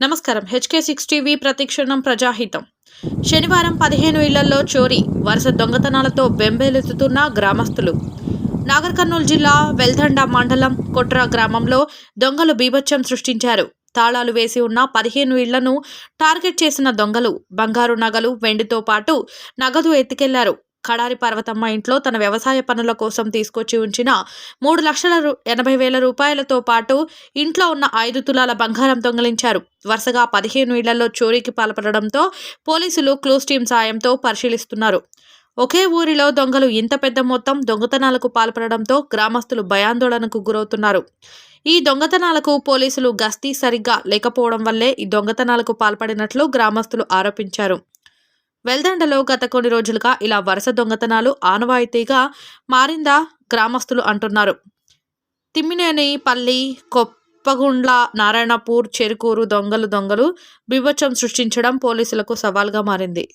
నమస్కారం. HK six TV ప్రతిక్షణం ప్రజాహితం. శనివారం పదిహేను ఇళ్ళలో చోరీ వరుస దొంగతనాలతో బెంబేలెత్తుతున్న గ్రామస్తులు. నాగర్ కర్నూలు జిల్లా వెల్దండ మండలం కొట్ర గ్రామంలో దొంగలు బీభత్సం సృష్టించారు. తాళాలు వేసి ఉన్న పదిహేను ఇళ్ళను టార్గెట్ చేసిన దొంగలు బంగారు నగలు వెండితో పాటు నగదు ఎత్తుకెళ్ళారు. కడారి పర్వతమ్మ ఇంట్లో తన వ్యవసాయ పనుల కోసం తీసుకొచ్చి ఉంచిన మూడు లక్షల ఎనభై వేల రూపాయలతో పాటు ఇంట్లో ఉన్న ఐదు తులాల బంగారం దొంగిలించారు. వరుసగా పదిహేను ఇళ్ళలో చోరీకి పాల్పడడంతో పోలీసులు క్లూస్ టీం సాయంతో పరిశీలిస్తున్నారు. ఒకే ఊరిలో దొంగలు ఇంత పెద్ద మొత్తం దొంగతనాలకు పాల్పడడంతో గ్రామస్తులు భయాందోళనకు గురవుతున్నారు. ఈ దొంగతనాలకు పోలీసులు గస్తీ సరిగ్గా లేకపోవడం వల్లే ఈ దొంగతనాలకు పాల్పడినట్లు గ్రామస్తులు ఆరోపించారు. వెల్దండలో గత కొన్ని రోజులుగా ఇలా వరుస దొంగతనాలు ఆనవాయితీగా మారిందా గ్రామస్తులు అంటున్నారు. తిమ్మినేని పల్లి కొప్పగుండ్ల నారాయణపూర్ చెరుకూరు దొంగలు దొంగలు బీభత్సం సృష్టించడం పోలీసులకు సవాల్గా మారింది.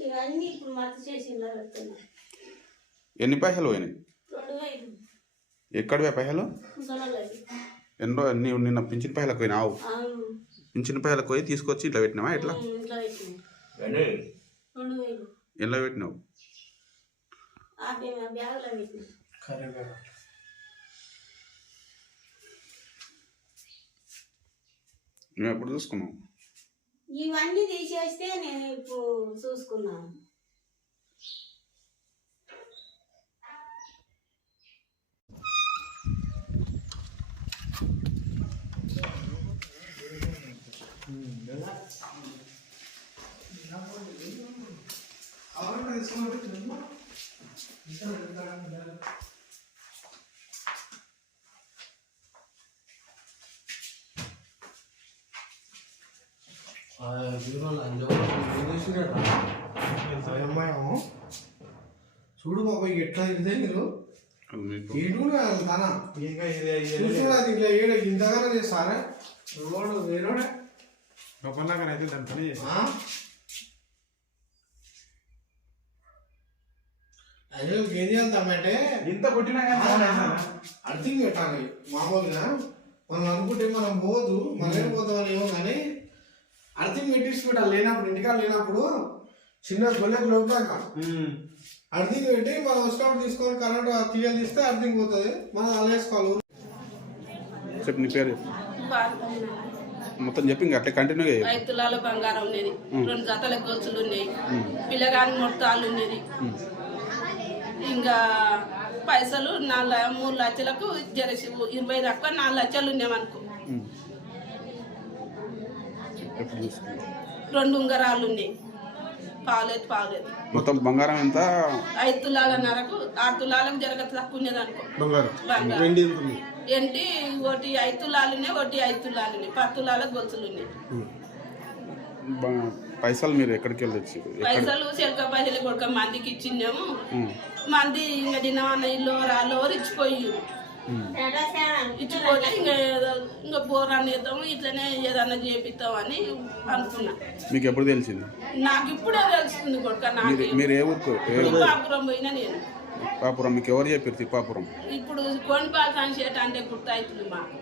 ఇవన్నీ ఇప్పుడు మత చేసి పెడుతున్నా ఎన్ని పైసలు పోయినాయి? ఎక్కడివే పైసలు? ఎన్ని రోజు నీవు నిన్న పింఛన్ పైసలకు పోయినావు పింఛన్ పైసలకు పోయి తీసుకొచ్చి ఇట్లా పెట్టినావా? ఎట్లా? ఎలా పెట్టినావు? మేము ఎప్పుడు చూసుకున్నాం ఇవన్నీ తీసేస్తే నేను ఇప్పుడు చూసుకున్నాను. అమ్మాయేమో చూడు బాబా ఎట్లా ఇదే మీరు మీకు ఏడు తన చూసినా ఇట్లా ఏడు ఇంతగానే చేస్తారా రోడ్డు వేరోడే గొప్పలాగానైతే దాని పని చేసి ఆ? అయ్యో ఏం చేద్దామంటే ఇంత కొట్టినా అర్థం పెట్టాలి మామూలుగా. మనం అనుకుంటే మనం పోదు మనం పోతామని ఏమో కానీ అర్థం పెట్టేసి పెట్టాలి లేనప్పుడు ఇంటికాడ లేనప్పుడు చిన్న గొల్లెకు లోపాక అర్థం పెట్టి మనం వచ్చినప్పుడు తీసుకొని కరెంట్ తీయాలి తీస్తే అర్థం పోతుంది. మనం అలా వేసుకోవాలి చెప్పు నీ పేరు. మొత్తం చెప్పి ఇంకా అట్లా కంటిన్యూగా చెప్పు. ఐదు తులాల బంగారం ఉన్నది. రెండు జతల గొలుసులు ఉన్నాయి. పిల్లగాని మొత్తాలు ఉన్నది. ఇంకా పైసలు నాలుగు మూడు లక్షలకు జరసి ఇరవై తక్కువ నాలుగు లక్షలు ఉన్నామనుకో ఉమ్. ఎప్పుడు చూసుకున్నావు రెండు ఉంగరాలు ఉన్నాయి. పాలేదు పాలేదు. మొత్తం బంగారం ఎంత? ఐదు తులాల నరకు ఆరు తులాలకు జరగ తక్కువ అనుకో బంగారం. బంగారం. వెండి ఎంత ఉంది? ఏంటి? ఒకటి ఐదు తులాలు ఉన్నాయి ఒకటి ఐదు తులాలు ఉన్నాయి. పది తులాల గొలుసులు ఉన్నాయి. పైసలు మీరు ఎక్కడికి వెళ్ళి తెచ్చి ఎక్కడ? పైసలు చెలక పైసలు కొడుక మందికి ఇచ్చిందేమో ఉమ్. మంది ఇంకా తినమన్న ఇల్లు రాళ్ళు ఇచ్చిపోయి ఇచ్చిపోతే ఇంకా ఇంకా బోర్ అనేద్దాము ఇట్లనే ఏదన్నా చేపిస్తామని అనుకున్నా మీకు ఎప్పుడు తెలిసింది? నాకు ఇప్పుడే తెలుస్తుంది కొడుక నాకు మీరు మీరు ఏ ఊరుకు ఏ ఊరు? తిప్పాపురం పోయినా నేను. తిప్పాపురం మీకు ఎవరు చెప్పారు తిప్పాపురం ఇప్పుడు కొనిపాలు కానిచేట అంటే గుర్తవుతుంది మాకు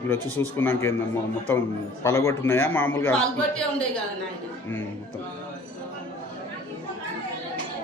మీరు వచ్చి చూసుకున్నాక ఏందమ్మా మొత్తం పలగొట్టున్నాయా? మామూలుగా పాల్గొట్టే ఉండే కదా నాయన. ఉమ్, మొత్తం.